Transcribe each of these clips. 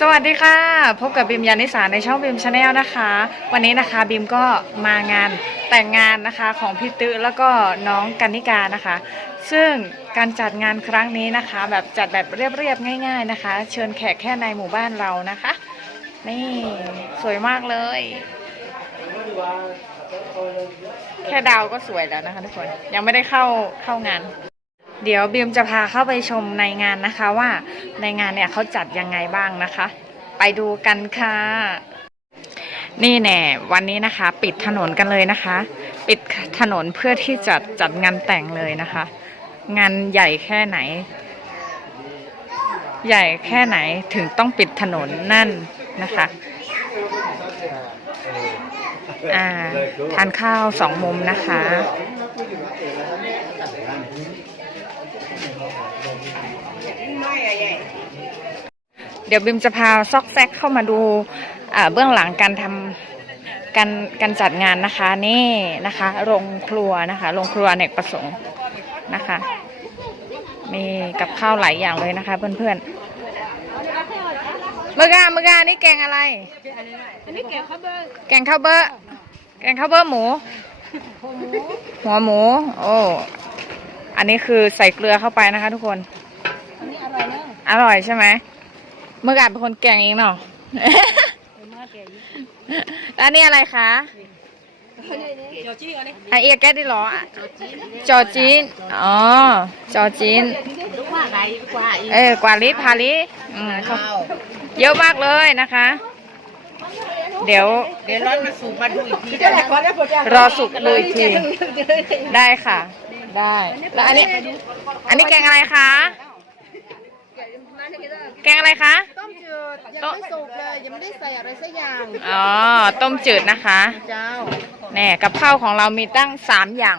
สวัสดีค่ะ พบกับบิมยานิสาในช่องบิมชาแนลนะคะ วันนี้นะคะบิมก็มางานแต่งงานนะคะของพี่ตื้อแล้วก็น้องกันนิกานะคะ ซึ่งการจัดงานครั้งนี้นะคะ แบบจัดแบบเรียบๆง่าย ๆนะคะ เชิญแขกแค่ในหมู่บ้านเรานะคะ นี่สวยมากเลย แค่ดาวก็สวยแล้วนะคะทุกคนยังไม่ได้เข้าเข้างาน เดี๋ยวบีมจะพาเข้าไปชมในงานนะคะว่าในงานเนี่ยเขาจัดยังไงบ้างนะคะ ไปดูกันค่ะ นี่แน่วันนี้นะคะ ปิดถนนกันเลยนะคะ ปิดถนนเพื่อที่จะจัดงานแต่งเลยนะคะ งานใหญ่แค่ไหน ใหญ่แค่ไหนถึงต้องปิดถนนนั่นนะคะอาทานข้าวสองมุมนะคะ เดี๋ยวบิมจะพาซอกแซกเข้ามาดูอ่าเบื้องหลังการทำการการจัดงานนะคะนี่นะคะโรงครัวนะคะโรงครัวอเนกประสงค์นะคะ มีกับข้าวหลายอย่างเลยนะคะ เพื่อนๆเมื่อกาเมื่อกานี่แกงอะไรอันนี้แกงข้าวเบอร์แกงข้าวเบอร์แกงข้าวเบอร์หมูหัวหมู โอ้ อันนี้คือใส่เกลือเข้าไปนะคะ ทุกคน อันนี้อร่อยเนอะอร่อยใช่ไหมเมื่อก่อนเป็นคนแกงเองเนาะเป็นมากแกงแล้วอันนี่อะไรคะเดี๋ยวจี้เอาเนี่ยไอเอียแกสดิเหรอจอจีน อ๋อ จอจีน ลูกว่าไรกว่าอีกเออกว่าลิพาลิอืมเขาเยอะมากเลยนะคะ เดี๋ยวเดี๋ยวร้อนมาสูบมาดูอีกทีได้ไหมก่อนนะผมจะรอสุกดูอีกที ได้ค่ะ ได้ แล้วอันนี้ อันนี้แกงอะไรคะ แกงอะไรคะ ต้มจืดยังไม่สุกเลยยังไม่ได้ใส่อะไรสักอย่างอ๋อ ต้มจืดนะคะ เจ้าแน่กับข้าวของเรามีตั้งสามอย่าง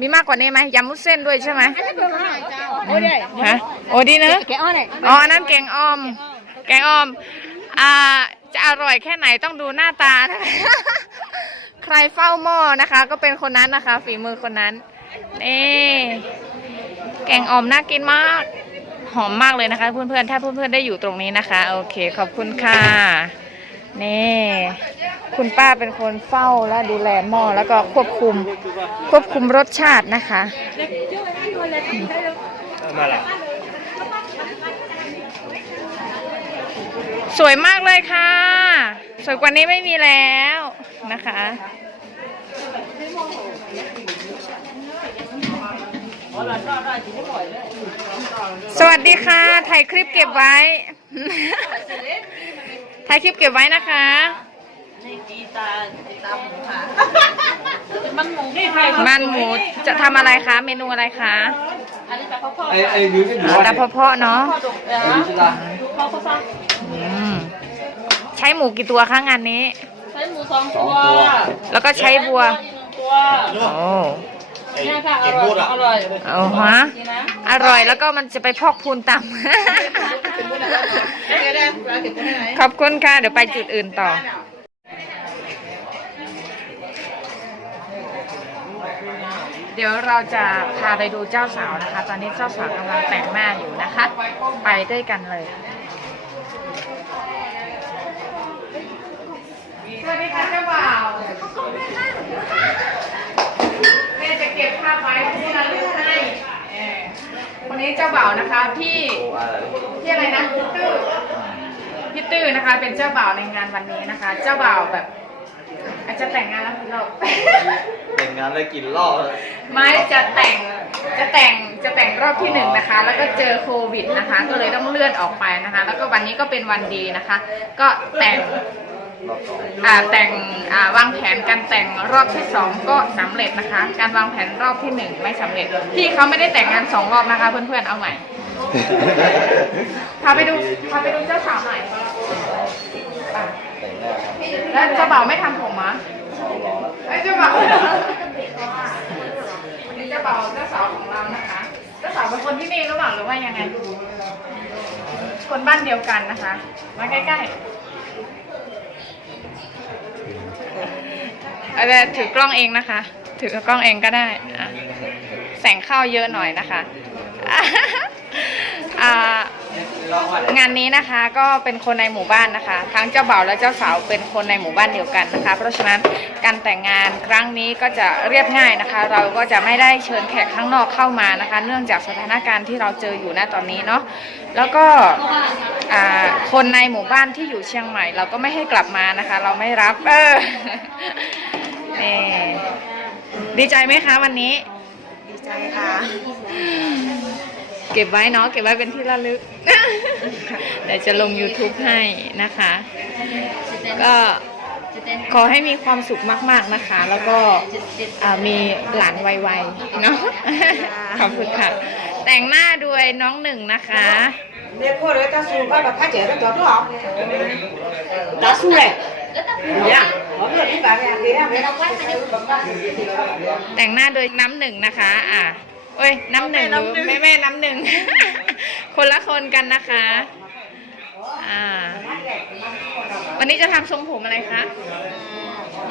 มีมากกว่านี้ไหมยำมุ้นเส้นด้วยใช่ไหมอันนี้เป็นอะไรเจ้าโอ้ยฮะโอ้ดีเนอะแกงอ้อเนี่ยอ๋ออันนั้นแกงอ้อม แกงอ้อม อ่า จะอร่อยแค่ไหนต้องดูหน้าตานะคะใครเฝ้าหม้อนะคะ ก็เป็นคนนั้นนะคะ ฝีมือคนนั้น นี่แกงอ่อมน่ากินมาก หอมมากเลยนะคะเพื่อนๆ ถ้าเพื่อนๆ ได้อยู่ตรงนี้นะคะ โอเค ขอบคุณค่ะ นี่ คุณป้าเป็นคนเฝ้าและดูแลหม้อแล้วก็ควบคุมควบคุมรสชาตินะคะ สวยมากเลยค่ะ สวยกว่านี้ไม่มีแล้วนะคะ สวัสดีค่ะ ถ่ายคลิปเก็บไว้ ถ่ายคลิปเก็บไว้นะคะมันหมูนี่ไทยมันหมูจะทำอะไรคะ เมนูอะไรคะอันนี้แบบพ่อพ่อไอ้ไอ้นิ้วที่หนูแต่เพาะๆเนาะพ่อดุเอไอ้อนิ้วที่ละพ่อพ่อพ่ออืมใช้หมูกี่ตัวคะงานนี้ ใช้หมูสองตัว แล้วก็ใช้วัวอีกหนึ่งตัวโอ้ เนี่ยค่ะอร่อยอร่อยโอ้ฮะนี่นะอร่อยแล้วก็มันจะไปพอกพูนต่เดี๋ยวได้ปลาเก็บไว้ไหนำขอบคุณค่ะ เดี๋ยวไปจุดอื่นต่อ เดี๋ยวเราจะพาไปดูเจ้าสาวนะคะ ตอนนี้เจ้าสาวกำลังแต่งหน้าอยู่นะคะ ไปด้วยกันเลยสวัสดีค่ะเจ้าบ่าวแม่จะ เก็บภาพไว้ที่ระลึกให้เออคนนี้เจ้าบ่าวนะคะพี่พี่อะไรนะพี่ตื้อพี่ตื้อนะคะ เป็นเจ้าบ่าวในงานวันนี้นะคะ เจ้าบ่าวแบบ อาจจะแต่งงานแล้วเราแต่งงานได้กินรอบไม่จะแต่งจะแต่งจะแต่งรอบที่หนึ่งนะคะ แล้วก็เจอโควิดนะคะ ก็เลยต้องเลื่อนออกไปนะคะ แล้วก็วันนี้ก็เป็นวันดีนะคะ ก็แต่งร อบสองอ่าแต่งอ่าวางแผนการแต่งรอบที่สองก็สำเร็จนะคะ การวางแผนรอบที่หนึ่งไม่สำเร็จพี่เขาไม่ได้แต่งงานสองรอบนะคะ เพื่อนๆเอาใหม่พาไปดูพาไปดูเจ้าสาวหน่อยอะแต่งหน้าครับแล้วเจ้าบ่าวไม่ทำผมมะเขารอแล้วไอ้ยเจ้าบ่าววันนี้เจ้าบ่าวเจ้าสาวของเรานะคะเจ้าสาวเป็นคนที่นี่หรือเปล่าหรือว่ายังไง คนบ้านเดียวกันนะคะ มาใกล้ๆ อาจจะถือกล้องเองนะคะ ถือกล้องเองก็ได้อะแสงเข้าเยอะหน่อยนะคะอ่า งานนี้นะคะก็เป็นคนในหมู่บ้านนะคะ ทั้งเจ้าบ่าวและเจ้าสาวเป็นคนในหมู่บ้านเดียวกันนะคะ เพราะฉะนั้นการแต่งงานครั้งนี้ก็จะเรียบง่ายนะคะ เราก็จะไม่ได้เชิญแขกข้างนอกเข้ามานะคะ เนื่องจากสถานการณ์ที่เราเจออยู่ณตอนนี้เนาะแล้วก็อ่าคนในหมู่บ้านที่อยู่เชียงใหม่ เราก็ไม่ให้กลับมานะคะ เราไม่รับเออนี่ดีใจไหมคะวันนี้ ดีใจค่ะ เก็บไว้เนาะเก็บไว้เป็นที่ระลึกเดี๋ยวจะลง YouTube ให้นะคะ ก็ขอให้มีความสุขมาก ๆนะคะ แล้วก็อ่ามีหลานไวๆเนาะขอบคุณค่ะ แต่งหน้าด้วยน้องหนึ่งนะคะ Để cô đấy ta xuống bắt bà phát triển nó tốt không? Ta xuống này. Dạ. Có được đi bà mẹ kia mẹ đâu quá. แต่งหน้าโดยน้ำหนึ่งนะคะ อะ เอ้ยน้ำหนึ่งหรือแม่แม่น้ำหนึ่ง คนละคนกันนะคะ อ่า วันนี้จะทำทรงผมอะไรคะ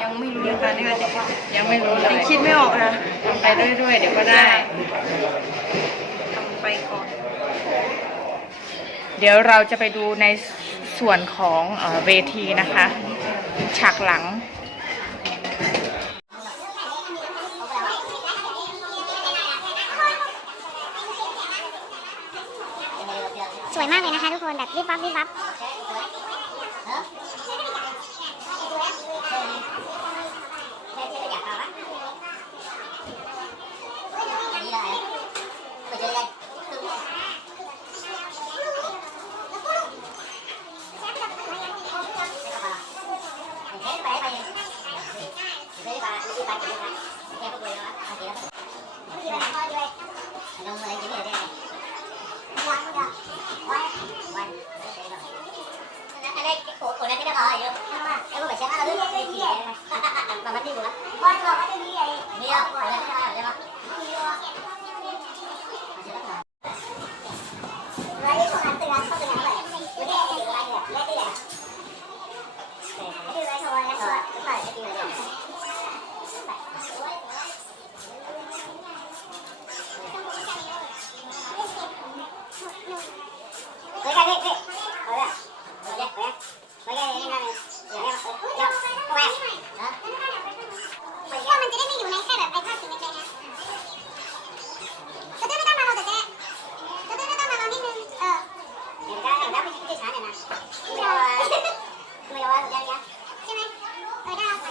ยังไม่รู้เลยค่ะนี่ก็จะยังไม่รู้เลยคิดไม่ออกนะทำไปเรื่อยๆเดี๋ยวก็ได้ทำไปก่อน เดี๋ยวเราจะไปดูในส่วนของเอ่อเวทีนะคะ ฉากหลัง สวยมากเลยนะคะทุกคนแบบวิบวับวิบวับ มันจะได้ไม่อยู่ในแค่แบบไอ้ผ้าสีเล็กๆนะจะได้ไม่ต้องมาเราแต่เจ๊จะได้ไม่ต้องมาเรานิดนึง เออเดี๋ยวได้เดี๋ยวได้ไม่ใช่ช้าเนี่ยนะไม่เอาไม่เอาอะไรอย่างเงี้ยใช่ไหมเออได้เอาไป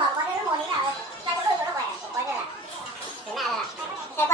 บอกว่าเรื่องโมนี้แบบเราจะเลิกกันแล้วแหวนผมก็เนี่ยแหละถึงหน้าเลย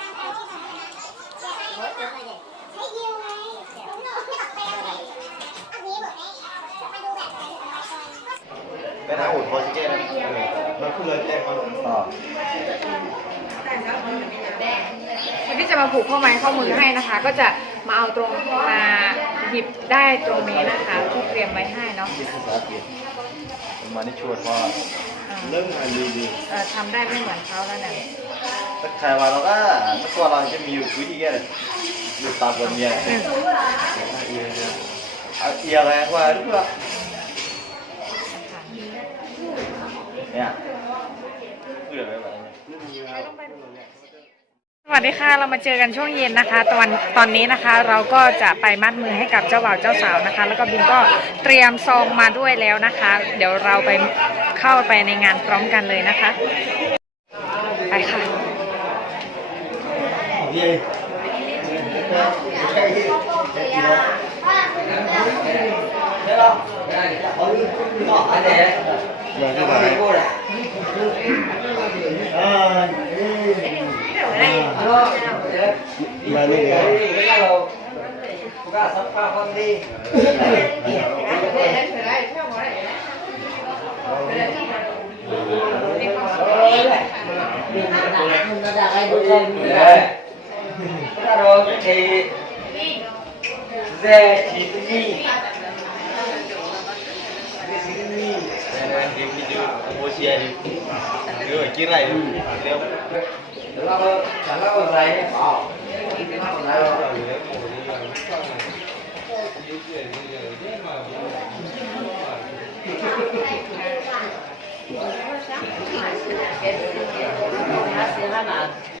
ก็ถึงหน้าเลยดื้อดื้อดื้อ Ahora ya pego más lo llevo. Este es mío, lo llevo. Se la paga. Se la paga. Ya pego más lo llevo. Sí, ya, ya, ya. Mani la voy a Mỗi thứ này vậy. Thấy yêu này. Đúng rồi, cái mặt bèo này. Ăn nhiều rồi đấy. Mà đu bạn này. ไปทางอุ่นโพสิเจนมันขึ้นเลยเต้นมาต่อคนที่จะมาผูกข้อไม้ข้อมือให้นะคะ ก็จะมาเอาตรงมาหยิบได้ตรงนี้นะคะที่เตรียมไว้ให้เนาะที่ภาษาอังกฤษมันมาที่ชวดว่าอ่าเรื่องงานดีดีเอ่อทำได้ไม่เหมือนเขาแล้วนะ ถ้าใครว่าเราก็ถ้าตัวเราจะมีอยู่วิธีแค่อยู่ตามบนเมียเอาเอียอะไรว่าหรือเปล่าเนี่ยคืออะไรแบบนี้สวัสดีค่ะเรามาเจอกันช่วงเย็นนะคะ ตอนตอนนี้นะคะเราก็จะไปมัดมือให้กับเจ้าบ่าวเจ้าสาวนะคะ แล้วก็บินก็เตรียมซองมาด้วยแล้วนะคะ เดี๋ยวเราไปเข้าไปในงานพร้อมกันเลยนะคะ gì cái gì thấy không rồi các bạn mà đi Hãy subscribe cho kênh Ghiền Mì Gõ Để không bỏ lỡ những video hấp dẫn 따로 제 제, 디즈니 디즈니 디즈니 그거 끼라 이거 잘나고 잘나고 사이 아 Thank you.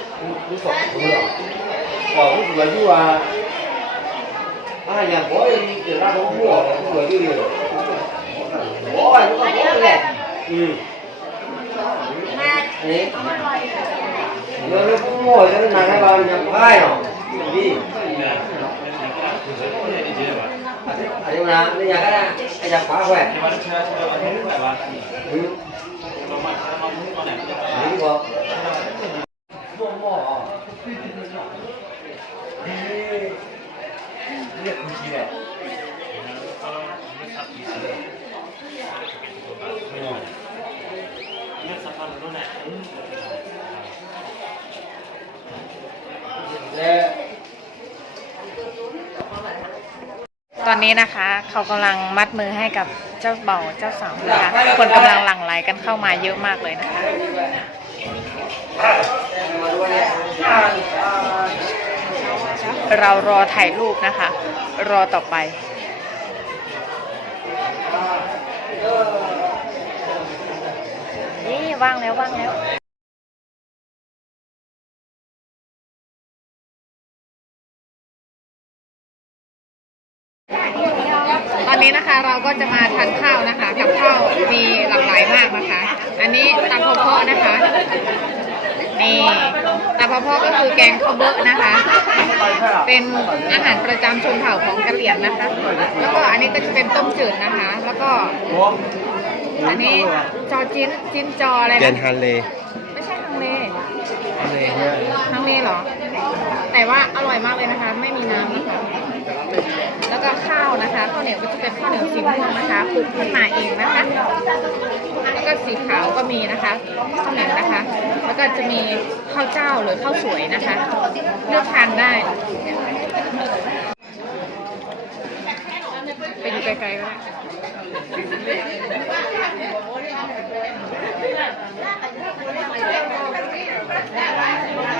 무서 몰라 와 무슨 말이야 아 그냥 머리 이렇게 나도 부어 무슨 말이야 뭐 이거 뭐 그래 응 네. 너를 부모 너를 나가봐 그냥 봐요 đi phải không nào bây giờ cái này bây giờ quá khỏe đúng không Đấy không? Không bỏ. Ê, liệt không chi này. Yeah. ตอนนี้นะคะเขากำลังมัดมือให้กับเจ้าเบ่าวเจ้าสาวนะคะคนกำลังหลั่งไหลกันเข้ามาเยอะมากเลยนะคะ เรารอถ่ายรูปนะคะ รอต่อไป นี่ว่างแล้วว่างแล้วตอนนี้นะคะเราก็จะมาทานข้าวนะคะกับข้าวมีหลากหลายมากนะคะ อันนี้ตำพอพอนะคะ นี่ตำพอพอก็คือแกงข้าวเบอะนะคะ เป็นอาหารประจำชนเผ่าของกะเหรี่ยงนะคะ แล้วก็อันนี้ก็จะเป็นต้มจืดนะคะ แล้วก็อันนี้จอจิ้นจิ้นจออะไรเกนนะฮันเลไม่ใช่ฮังเลฮันเลเนี่ยฮังเลเหรอ แต่ว่าอร่อยมากเลยนะคะ ไม่มีน้ำนะคะแล้วก็ข้าวนะคะข้าวเหนียวก็จะเป็นข้าวเหนียวสีม่วงนะคะคลุกขึ้นมาเองนะคะ แล้วก็สีขาวก็มีนะคะข้าวเหนียวนะคะ แล้วก็จะมีข้าวเจ้าหรือข้าวสวยนะคะ เลือกทานได้ไปดูไกลๆก็ได้ได้